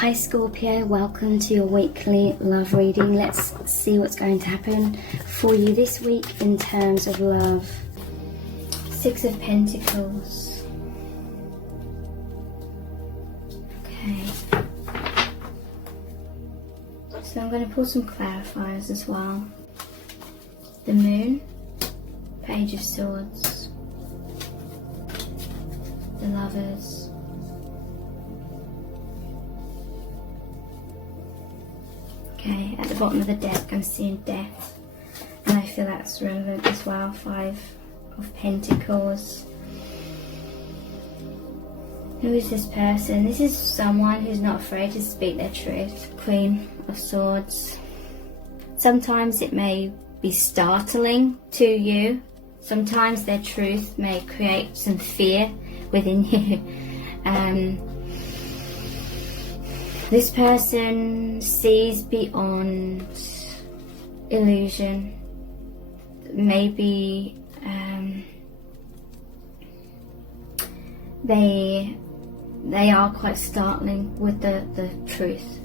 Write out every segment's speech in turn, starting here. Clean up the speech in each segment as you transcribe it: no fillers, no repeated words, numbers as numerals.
Hi Scorpio, welcome to your weekly love reading. Let's see what's going to happen for you this week in terms of love. Six of Pentacles. Okay. So I'm going to pull some clarifiers as well. The Moon, Page of Swords, the Lovers, okay, at the bottom of the deck I'm seeing Death, and I feel that's relevant as well. Five of Pentacles. Who is this person? This is someone who's not afraid to speak their truth. Queen of Swords. Sometimes it may be startling to you. Sometimes their truth may create some fear within you. This person sees beyond illusion. Maybe they are quite startling with the truth.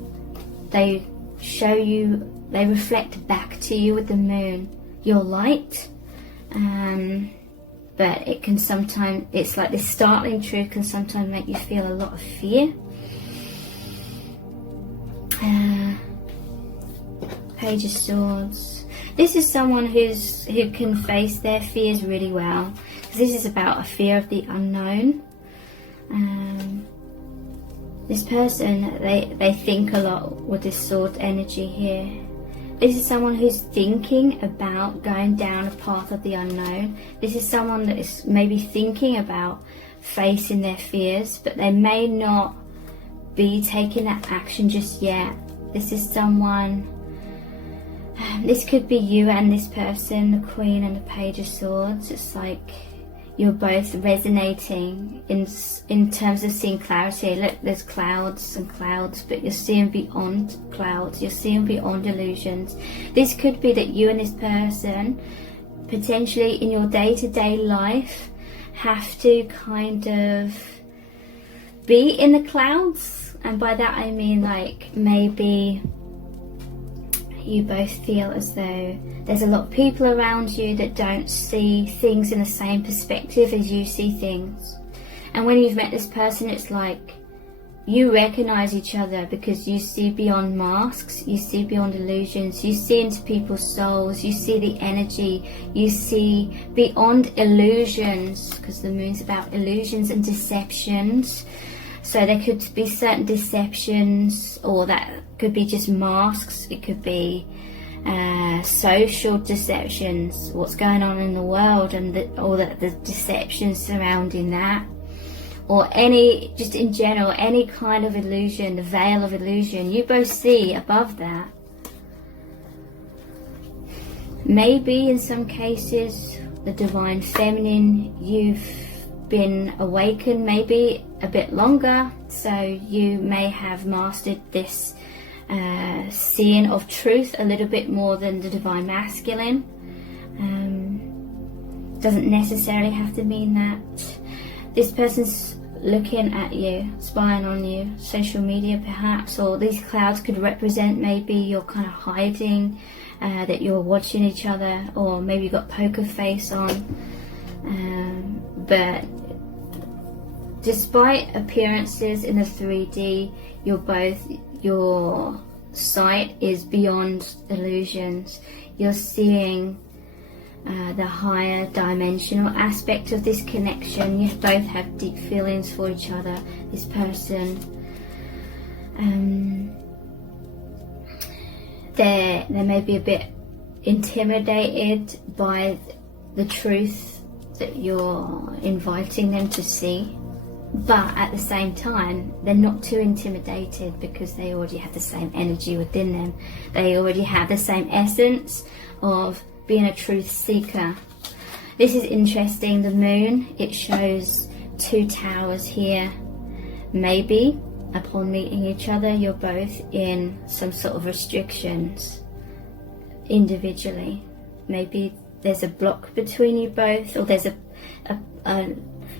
They show you, they reflect back to you with the Moon, your light. But it can sometimes, it's like this startling truth can sometimes make you feel a lot of fear. Page of Swords. This is someone who can face their fears really well. This is about a fear of the unknown. This person, they think a lot with this sword energy here. This is someone who's thinking about going down a path of the unknown. This is someone that is maybe thinking about facing their fears, but they may not be taking that action just yet. This is someone, this could be you and this person, the Queen and the Page of Swords. It's like you're both resonating in terms of seeing clarity. Look, there's clouds and clouds, but you're seeing beyond clouds. You're seeing beyond illusions. This could be that you and this person, potentially in your day-to-day life, have to kind of be in the clouds. And by that I mean, like, maybe you both feel as though there's a lot of people around you that don't see things in the same perspective as you see things. And when you've met this person, it's like you recognize each other because you see beyond masks, you see beyond illusions, you see into people's souls, you see the energy, you see beyond illusions, because the Moon's about illusions and deceptions. So there could be certain deceptions, or that could be just masks. It could be social deceptions, what's going on in the world, and all the deceptions surrounding that, or any, just in general, any kind of illusion, the veil of illusion. You both see above that. Maybe in some cases, the divine feminine, you've been awakened maybe a bit longer, so you may have mastered this seeing of truth a little bit more than the divine masculine. Doesn't necessarily have to mean that. This person's looking at you, spying on you, social media perhaps, or these clouds could represent maybe you're kind of hiding, that you're watching each other, or maybe you've got poker face on. But despite appearances in the 3D, your sight is beyond illusions. You're seeing the higher dimensional aspect of this connection. You both have deep feelings for each other. This person, they may be a bit intimidated by the truth that you're inviting them to see, but at the same time they're not too intimidated because they already have the same energy within them. They already have the same essence of being a truth seeker. This is interesting. The Moon, it shows two towers here. Maybe upon meeting each other you're both in some sort of restrictions individually. Maybe there's a block between you both, or there's a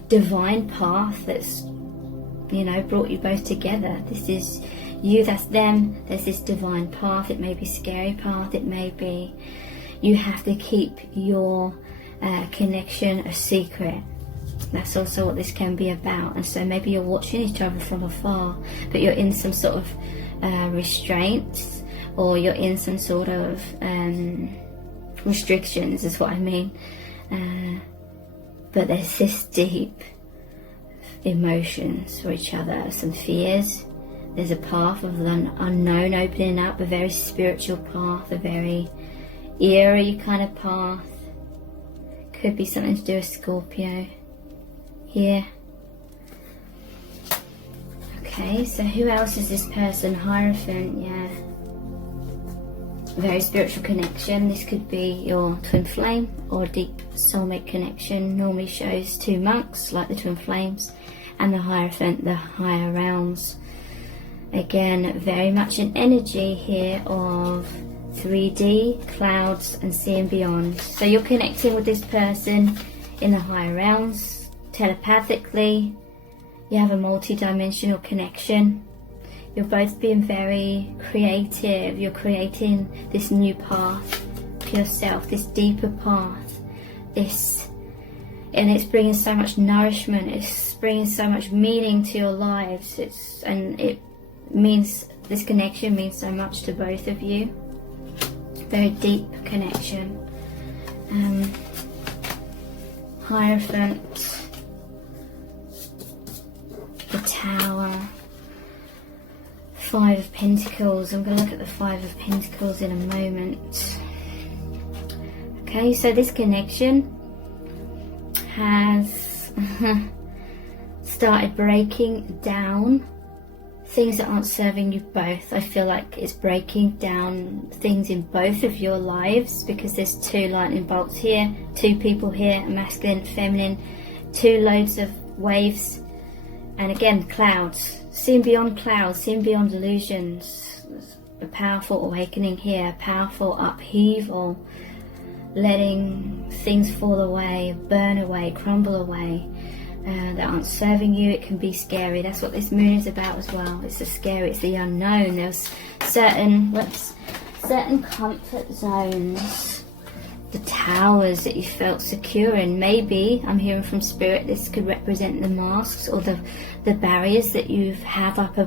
divine path that's, you know, brought you both together. This is you, that's them. There's this divine path. It may be scary path. It may be you have to keep your connection a secret. That's also what this can be about. And so maybe you're watching each other from afar, but you're in some sort of restraints, or you're in some sort of restrictions is what I mean. But there's this deep emotions for each other, some fears. There's a path of the unknown opening up, a very spiritual path, a very eerie kind of path. Could be something to do with Scorpio here. Okay, so who else is this person? Hierophant, yeah. Very spiritual connection. This could be your twin flame or deep soulmate connection. Normally shows two monks, like the twin flames, and the Hierophant, the higher realms. Again, very much an energy here of 3D, clouds, and seeing beyond. So you're connecting with this person in the higher realms, telepathically. You have a multi-dimensional connection. You're both being very creative. You're creating this new path for yourself, this deeper path. And it's bringing so much nourishment. It's bringing so much meaning to your lives. This connection means so much to both of you. Very deep connection. Hierophant, the Tower, Five of Pentacles. I'm going to look at the Five of Pentacles in a moment. Okay, so this connection has started breaking down things that aren't serving you both. I feel like it's breaking down things in both of your lives, because there's two lightning bolts here, two people here, masculine, feminine, two loads of waves, and again clouds. Seeing beyond clouds, seeing beyond illusions. A powerful awakening here, a powerful upheaval, letting things fall away, burn away, crumble away, that aren't serving you. It can be scary. That's what this moon is about as well. It's the scary, it's the unknown. There's certain comfort zones, the towers that you felt secure in. Maybe, I'm hearing from Spirit, this could represent the masks or the barriers that you have up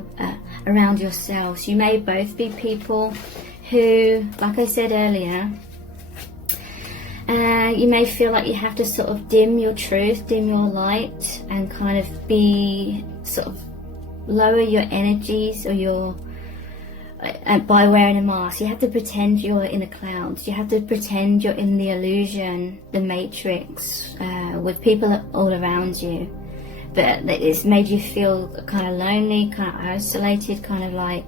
around yourselves. You may both be people who, like I said earlier, you may feel like you have to sort of dim your truth, dim your light, and kind of be sort of lower your energies or your by wearing a mask. You have to pretend you're in the clouds. You have to pretend you're in the illusion, the matrix, with people all around you. But it's made you feel kind of lonely, kind of isolated, kind of like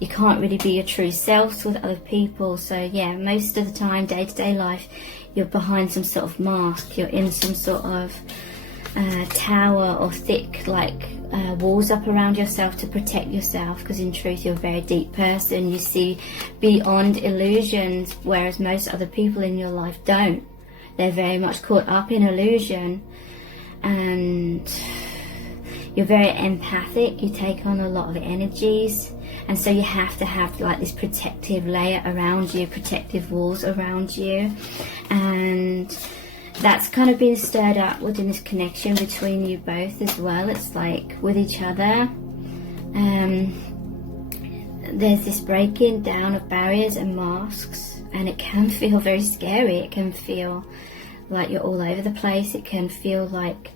you can't really be your true self with other people. So yeah, most of the time, day-to-day life, you're behind some sort of mask. You're in some sort of tower or thick walls up around yourself to protect yourself, because in truth you're a very deep person. You see beyond illusions, whereas most other people in your life don't. They're very much caught up in illusion, and you're very empathic. You take on a lot of energies, and so you have to have like this protective layer around you, protective walls around you, and that's kind of been stirred up within this connection between you both as well. It's like with each other, there's this breaking down of barriers and masks, and it can feel very scary. It can feel like you're all over the place. It can feel like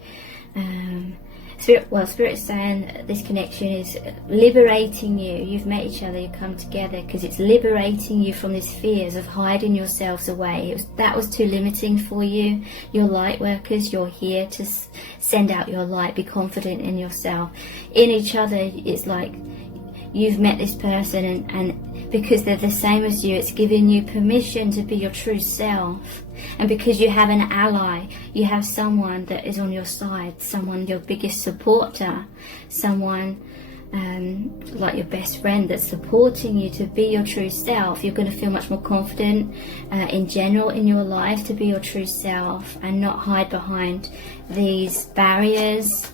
Spirit is saying this connection is liberating you. You've met each other, you come together because it's liberating you from these fears of hiding yourselves away. That was too limiting for you. You're light workers. You're here to send out your light. Be confident in yourself. In each other, it's like you've met this person, and because they're the same as you, it's giving you permission to be your true self. And because you have an ally, you have someone that is on your side, someone, your biggest supporter, someone like your best friend that's supporting you to be your true self. You're going to feel much more confident in general in your life to be your true self and not hide behind these barriers.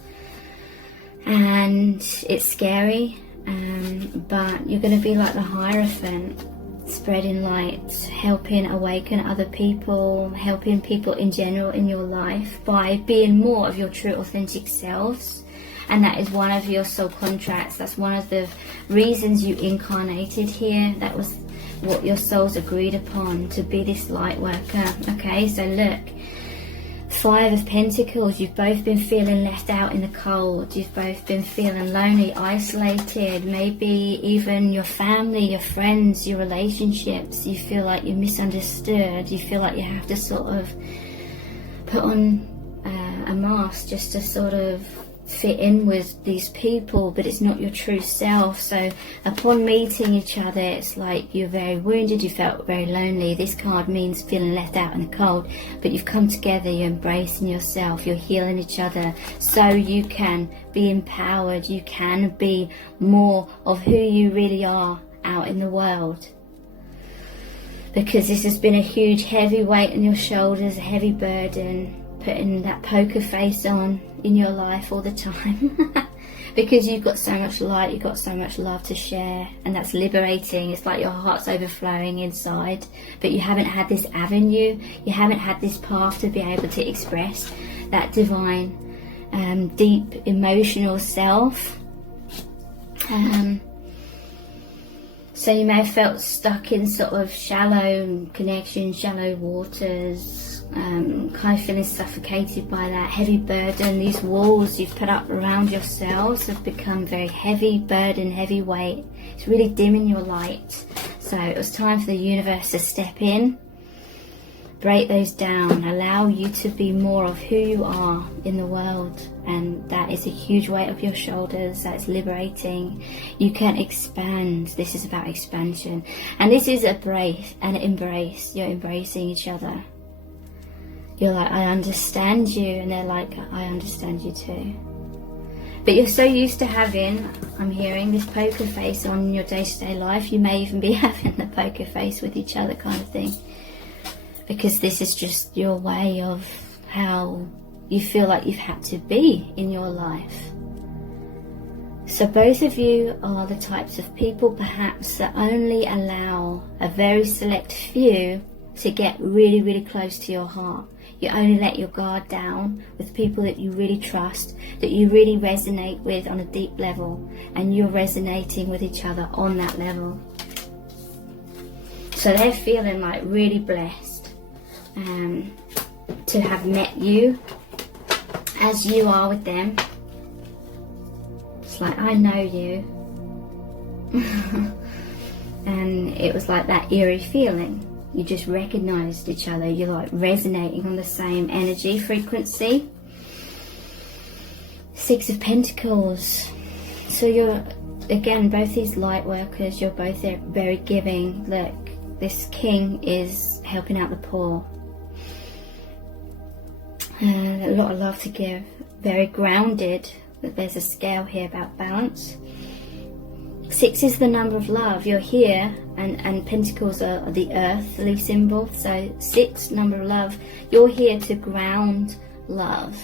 And it's scary. but you're going to be like the Hierophant, spreading light, helping awaken other people, helping people in general in your life by being more of your true authentic selves. And that is one of your soul contracts. That's one of the reasons you incarnated here. That was what your souls agreed upon, to be this light worker. Okay, so look, 5 of Pentacles, you've both been feeling left out in the cold. You've both been feeling lonely, isolated, maybe even your family, your friends, your relationships. You feel like you're misunderstood. You feel like you have to sort of put on a mask just to sort of fit in with these people, but it's not your true self. So upon meeting each other, it's like you're very wounded, you felt very lonely. This card means feeling left out in the cold, but you've come together, you're embracing yourself, you're healing each other, so you can be empowered, you can be more of who you really are out in the world. Because this has been a huge heavy weight on your shoulders, a heavy burden, putting that poker face on in your life all the time. Because you've got so much light, you've got so much love to share, and that's liberating. It's like your heart's overflowing inside, but you haven't had this avenue, you haven't had this path to be able to express that divine, deep emotional self. So you may have felt stuck in sort of shallow connections, shallow waters, kind of feeling suffocated by that heavy burden. These walls you've put up around yourselves have become very heavy burden, heavy weight. It's really dimming your light. So it was time for the universe to step in, break those down, allow you to be more of who you are in the world. And that is a huge weight off your shoulders. That's liberating. You can expand. This is about expansion, and this is a embrace. You're embracing each other. You're like, I understand you, and they're like, I understand you too. But you're so used to having, I'm hearing, this poker face on in your day-to-day life. You may even be having the poker face with each other kind of thing, because this is just your way of how you feel like you've had to be in your life. So both of you are the types of people perhaps that only allow a very select few to get really, really close to your heart. You only let your guard down with people that you really trust, that you really resonate with on a deep level, and you're resonating with each other on that level. So they're feeling like really blessed to have met you as you are with them. It's like, I know you. And it was like that eerie feeling. You just recognized each other. You're like resonating on the same energy frequency. 6 of Pentacles. So you're, again, both these light workers, you're both very giving. Look, this king is helping out the poor. A lot of love to give. Very grounded. But there's a scale here about balance. 6 is the number of love. You're here, and Pentacles are the earthly symbol. So 6, number of love. You're here to ground love,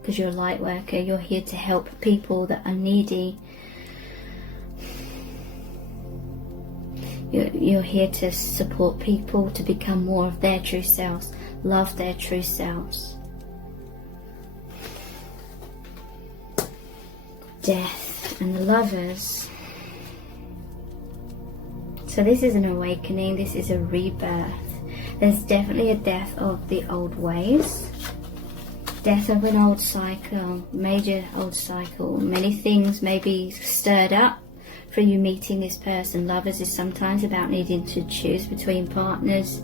because you're a light worker. You're here to help people that are needy. You're here to support people to become more of their true selves, love their true selves. Death and the Lovers. So this is an awakening, this is a rebirth. There's definitely a death of the old ways, death of an old cycle, major old cycle. Many things may be stirred up for you meeting this person. Lovers is sometimes about needing to choose between partners,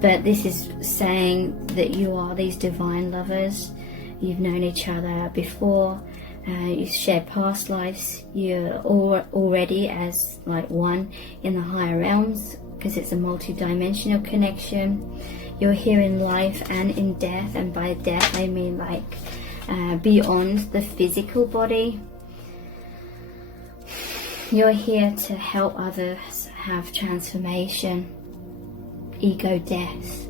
but this is saying that you are these divine lovers. You've known each other before. You've shared past lives. You're already as like one in the higher realms, because it's a multi-dimensional connection. You're here in life and in death, and by death I mean like beyond the physical body. You're here to help others have transformation, ego death,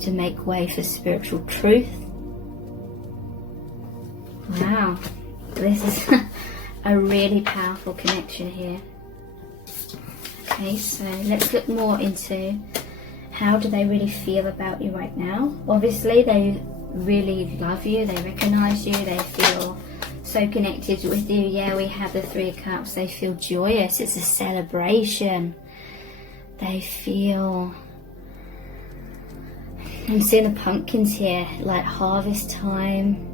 to make way for spiritual truth. Wow. This is a really powerful connection here. Okay, so let's look more into how do they really feel about you right now. Obviously, they really love you, they recognize you, they feel so connected with you. Yeah, we have the Three of Cups. They feel joyous. It's a celebration. They feel... I'm seeing the pumpkins here, like harvest time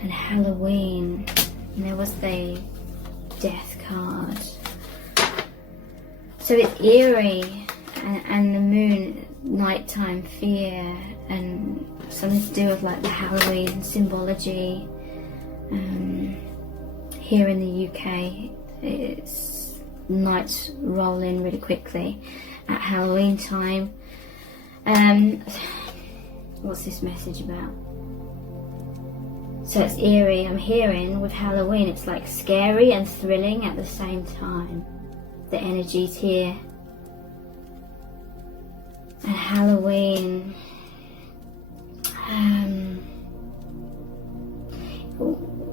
and Halloween. And there was the Death card. So it's eerie, and the moon, nighttime fear, and something to do with like the Halloween symbology. Here in the UK, it's nights roll in really quickly at Halloween time. What's this message about? So it's eerie. I'm hearing with Halloween, it's like scary and thrilling at the same time. The energy's here. And Halloween,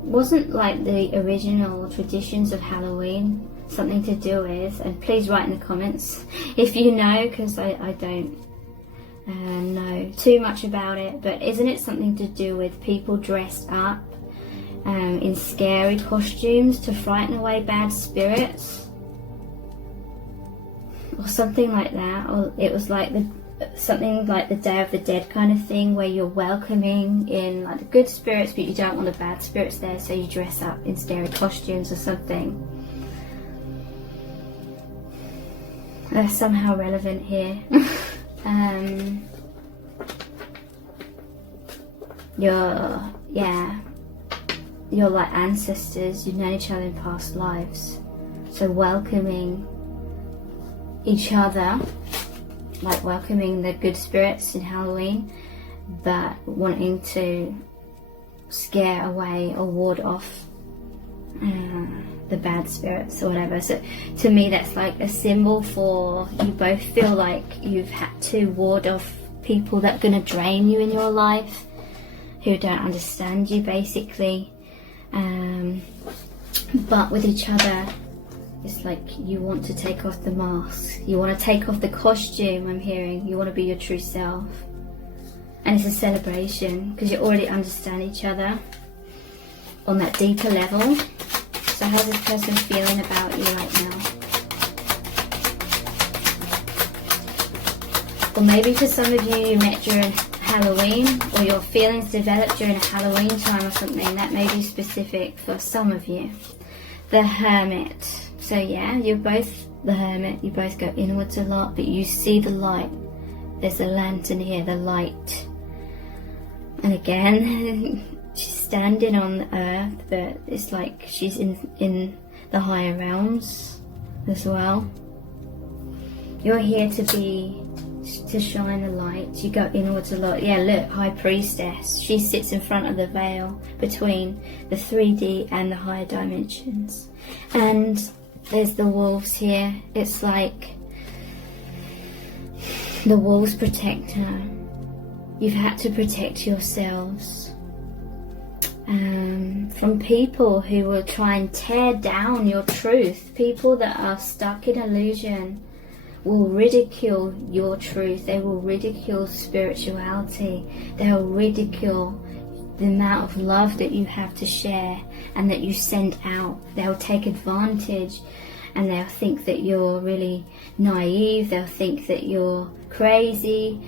wasn't like the original traditions of Halloween something to do with, and please write in the comments if you know, because I don't know too much about it, but isn't it something to do with people dressed up in scary costumes to frighten away bad spirits or something like that? Or it was like something like the Day of the Dead kind of thing, where you're welcoming in like the good spirits, but you don't want the bad spirits there, so you dress up in scary costumes or something. That's somehow relevant here. You're like ancestors, you've known each other in past lives, so welcoming each other, like welcoming the good spirits in Halloween, but wanting to scare away or ward off the bad spirits or whatever. So to me, that's like a symbol for you both feel like you've had to ward off people that are going to drain you in your life, who don't understand you basically, but with each other it's like you want to take off the mask, you want to take off the costume. I'm hearing you want to be your true self, and it's a celebration because you already understand each other on that deeper level. So how's this person feeling about you right now? Or maybe for some of you, you met during Halloween, or your feelings developed during a Halloween time or something. That may be specific for some of you. The Hermit. So yeah, you're both the Hermit. You both go inwards a lot, but you see the light. There's a lantern here, the light. And again, she's standing on the earth, but it's like she's in the higher realms as well. You're here to shine the light. You go inwards a lot. Yeah, look, High Priestess. She sits in front of the veil between the 3D and the higher dimensions. And there's the wolves here. It's like the wolves protect her. You've had to protect yourselves from people who will try and tear down your truth. People that are stuck in illusion will ridicule your truth. They will ridicule spirituality. They'll ridicule the amount of love that you have to share and that you send out. They'll take advantage, and they'll think that you're really naive. They'll think that you're crazy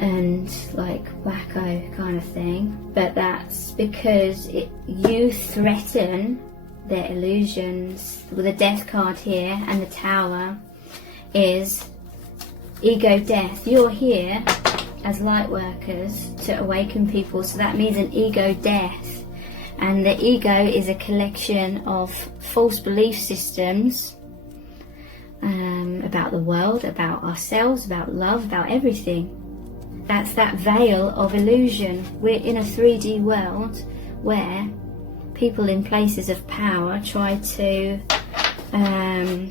and like wacko kind of thing. But that's because you threaten their illusions. With the Death card here and the Tower is ego death. You're here as light workers to awaken people, so that means an ego death. And the ego is a collection of false belief systems about the world, about ourselves, about love, about everything. That's that veil of illusion. We're in a 3D world where people in places of power try to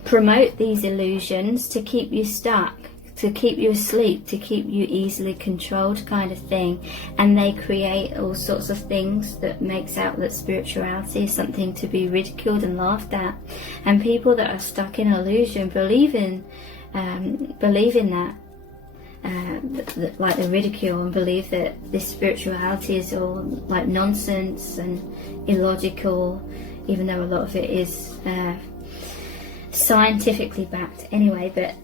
promote these illusions to keep you stuck, to keep you asleep, to keep you easily controlled kind of thing. And they create all sorts of things that makes out that spirituality is something to be ridiculed and laughed at. And people that are stuck in illusion believe in that, like the ridicule, and believe that this spirituality is all like nonsense and illogical, even though a lot of it is scientifically backed anyway. But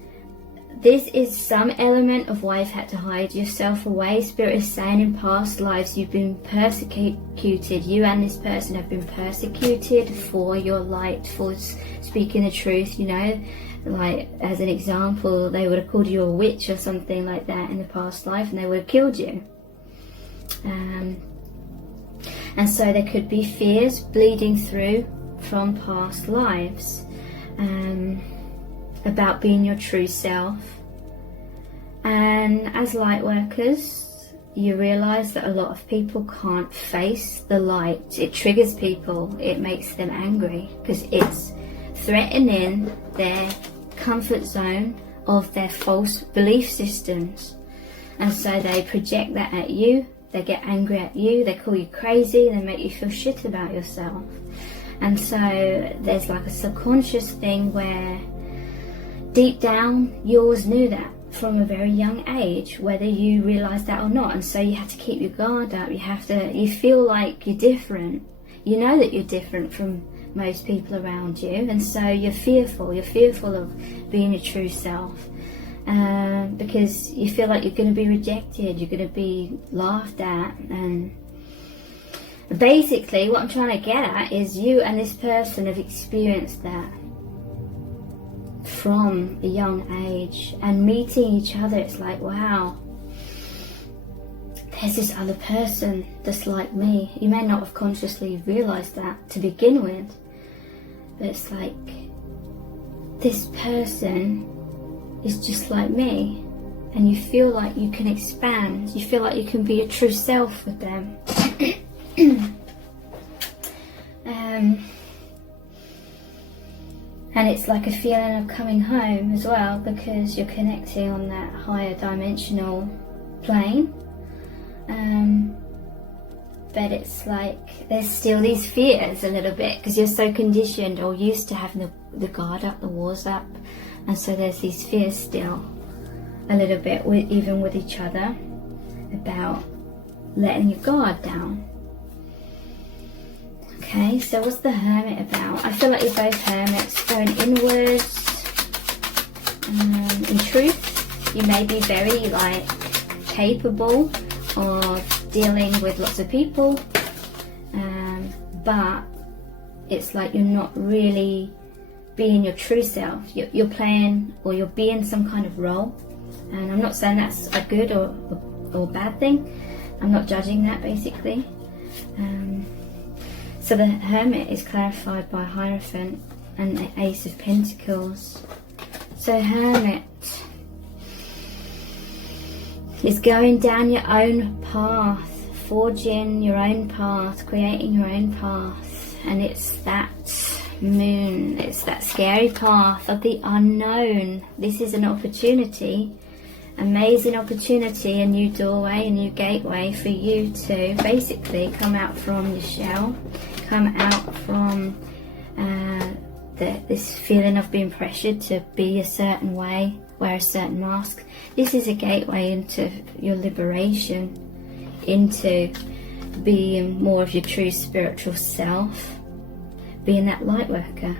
this is some element of why you've had to hide yourself away. Spirit is saying in past lives you've been persecuted. You and this person have been persecuted for your light, for speaking the truth, you know. Like, as an example, they would have called you a witch or something like that in the past life, and they would have killed you. And so there could be fears bleeding through from past lives about being your true self. And as light workers, you realize that a lot of people can't face the light. It triggers people, it makes them angry, because it's threatening their comfort zone of their false belief systems. And so they project that at you, they get angry at you, they call you crazy, they make you feel shit about yourself. And so there's like a subconscious thing where deep down you always knew that from a very young age, whether you realize that or not. And so you have to keep your guard up. You feel like you're different. You know that you're different from most people around you, and so you're fearful of being your true self, because you feel like you're going to be rejected, you're going to be laughed at. And basically what I'm trying to get at is you and this person have experienced that from a young age, and meeting each other, it's like, wow, there's this other person that's like me. You may not have consciously realized that to begin with, but it's like, this person is just like me, and you feel like you can expand, you feel like you can be your true self with them. And it's like a feeling of coming home as well, because you're connecting on that higher dimensional plane. But it's like there's still these fears a little bit, because you're so conditioned or used to having the guard up, the walls up, and so there's these fears still a little bit, even with each other, about letting your guard down. Okay, so what's the Hermit about? I feel like you're both hermits, going inwards. In truth, you may be very like capable of dealing with lots of people, but it's like you're not really being your true self. You're playing, or you're being some kind of role, and I'm not saying that's a good or bad thing. I'm not judging that, basically. So the Hermit is clarified by Hierophant and the Ace of Pentacles. So Hermit is going down your own path, forging your own path, creating your own path. And it's that moon, it's that scary path of the unknown. This is an opportunity, amazing opportunity, a new doorway, a new gateway for you to basically come out from your shell, come out from this feeling of being pressured to be a certain way, wear a certain mask. This is a gateway into your liberation, into being more of your true spiritual self, being that light worker.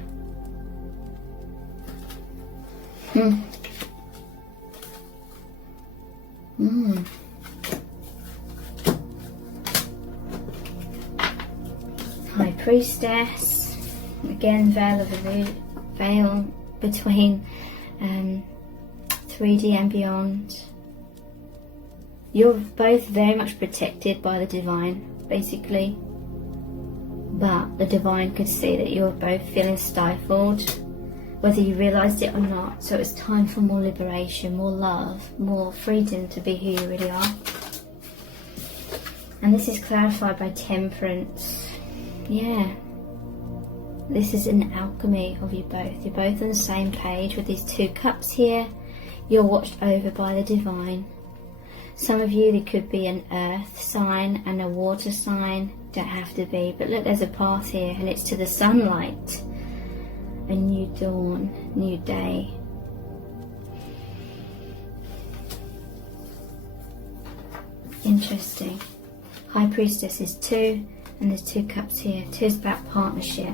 High Priestess, again, veil between 3D and beyond. You're both very much protected by the divine, basically, but the divine could see that you're both feeling stifled, whether you realised it or not. So it's time for more liberation, more love, more freedom to be who you really are. And this is clarified by Temperance. Yeah, this is an alchemy of you both. You're both on the same page with these two cups here. You're watched over by the divine. Some of you, there could be an earth sign and a water sign. Don't have to be, but look, there's a path here, and it's to the sunlight. A new dawn, new day. Interesting. High Priestess is 2, and there's 2 cups here. 2 is about partnership.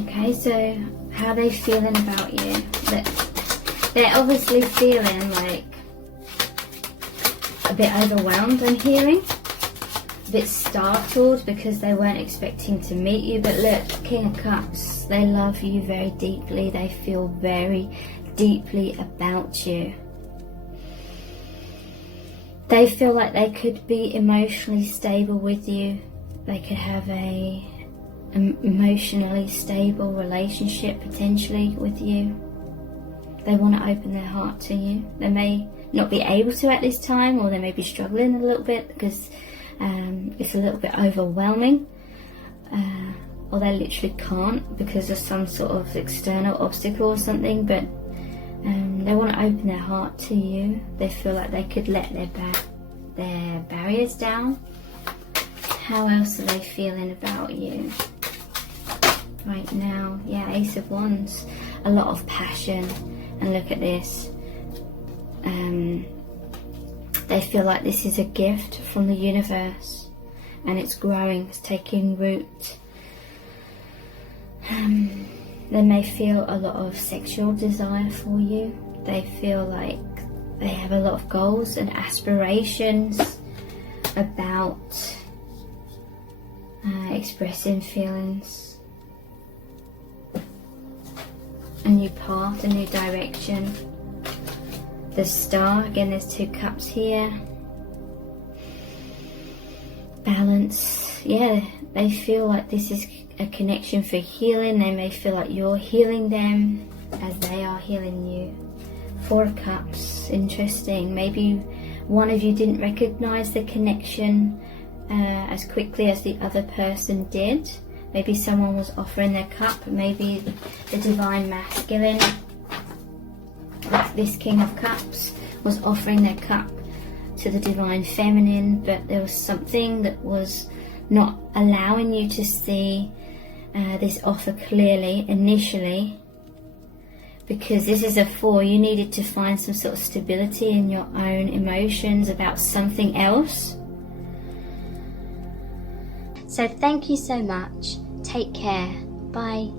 Okay, so how are they feeling about you? They're obviously feeling like a bit overwhelmed, I'm hearing. A bit startled because they weren't expecting to meet you. But look, King of Cups, they love you very deeply. They feel very deeply about you. They feel like they could be emotionally stable with you. They could have a emotionally stable relationship potentially with you. They want to open their heart to you. They may not be able to at this time, or they may be struggling a little bit because it's a little bit overwhelming, or they literally can't because of some sort of external obstacle or something, but they want to open their heart to you. They feel like they could let their barriers down. How else are they feeling about you right now? Yeah, Ace of Wands, a lot of passion. And look at this. They feel like this is a gift from the universe, and it's growing, it's taking root. They may feel a lot of sexual desire for you. They feel like they have a lot of goals and aspirations about expressing feelings. A new path, a new direction. The Star, again there's 2 cups here. Balance. Yeah, they feel like this is a connection for healing. They may feel like you're healing them as they are healing you. 4 of Cups, interesting. Maybe one of you didn't recognize the connection as quickly as the other person did. Maybe someone was offering their cup. Maybe the Divine Masculine, like this King of Cups, was offering their cup to the Divine Feminine, but there was something that was not allowing you to see this offer clearly initially, because this is a 4. You needed to find some sort of stability in your own emotions about something else. So thank you so much. Take care. Bye.